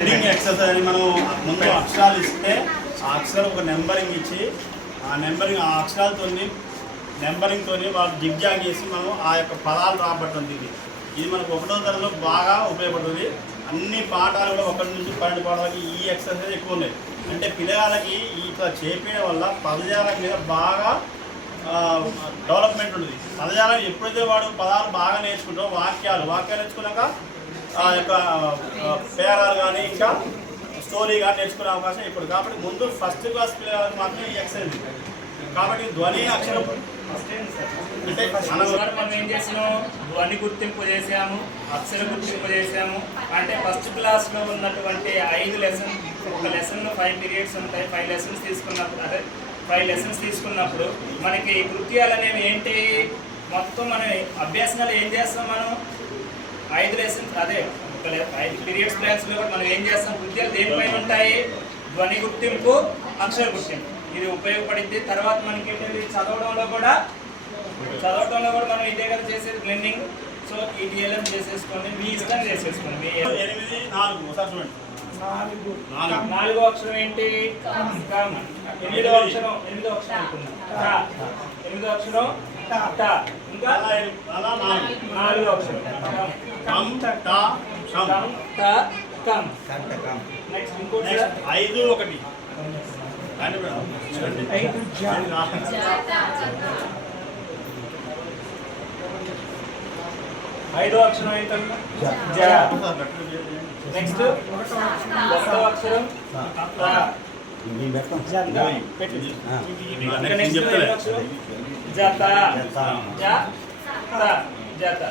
Reading exercise అని మనం ముందు అక్షరాలు ఇస్తే ఆ అక్షరం ఒక నెంబరింగ్ ఇచ్చి ఆ నెంబరింగ్ ఆ అక్షరాలతో నెంబరింగ్తో వాళ్ళు జిగ్జాగ్ చేసి మనం ఆ యొక్క పదాలు రాబడుతుంది. ఇది మనకు 1వ తరగతిలో బాగా ఉపయోగపడుతుంది. అన్ని పాఠాలు కూడా 1 నుంచి 12 పాఠాలకి ఈ ఎక్సర్సైజ్ ఎక్కువ ఉన్నాయి. అంటే పిల్లలకి ఇట్లా చేపేయడం వల్ల పదజాలం మీద బాగా డెవలప్మెంట్ ఉంటుంది. పదజాలం ఎప్పుడైతే వాడు పదాలు బాగా నేర్చుకుంటారో వాక్యాలు నేర్చుకున్నాక ఆ యొక్క పేరాలు కానీ ఇంకా స్టోరీ కానీ నేర్చుకునే అవకాశం ఇప్పుడు. కాబట్టి ముందు ఫస్ట్ క్లాస్ పిల్లలకు మాత్రమే ఈ ఎక్సర్సైజ్. కాబట్టి ధ్వని అక్షరం అంటే మనం ఏం చేసినాం, ధ్వని గుర్తింపు చేసాము, అక్షర గుర్తింపు చేసాము. అంటే ఫస్ట్ క్లాస్లో ఉన్నటువంటి 5 లెసన్, ఒక లెసన్లో 5 పీరియడ్స్ ఉంటాయి. 5 లెసన్స్ తీసుకున్నప్పుడు 5 లెసన్స్ తీసుకున్నప్పుడు మనకి కృత్యాలు అనేవి ఏంటి, మొత్తం మన అభ్యాసనాలు ఏం చేస్తాం, మనం 5 లెసన్స్ ఒక 5 పీరియడ్స్ ప్లాన్స్లో మనం ఏం చేస్తాం, కృత్యాలు దేనిపైన ఉంటాయి, ధ్వని గుర్తింపు, అక్షర గుర్తింపు. ఇది ఉపయోగపడింది. తర్వాత మనకి ఏంటంటే చదవడంలో కూడా మనం ఇదే కదా చేసేది, బ్లెండింగ్. సో ఈ డిఎల్ఎం చేసేసుకోండి, మీ ఇష్టం చేసేసుకోండి. 8, 4 ఒకసారి చూడండి. 4వ అక్షరం ఏంటి, కమ్. 8వ అక్షరం అనుకున్నాం, ట. 8వ అక్షరం ట. ఇంకా 4వ అక్షరం కమ్ ట కమ్. నెక్స్ట్ ఇంకోటి 5, 1 అంటే మేడం చూడండి 5వ అక్షరం ఏంటన్నా, జ. నెక్స్ట్ 1వ అక్షరం త. నెక్స్ట్ జత. జత.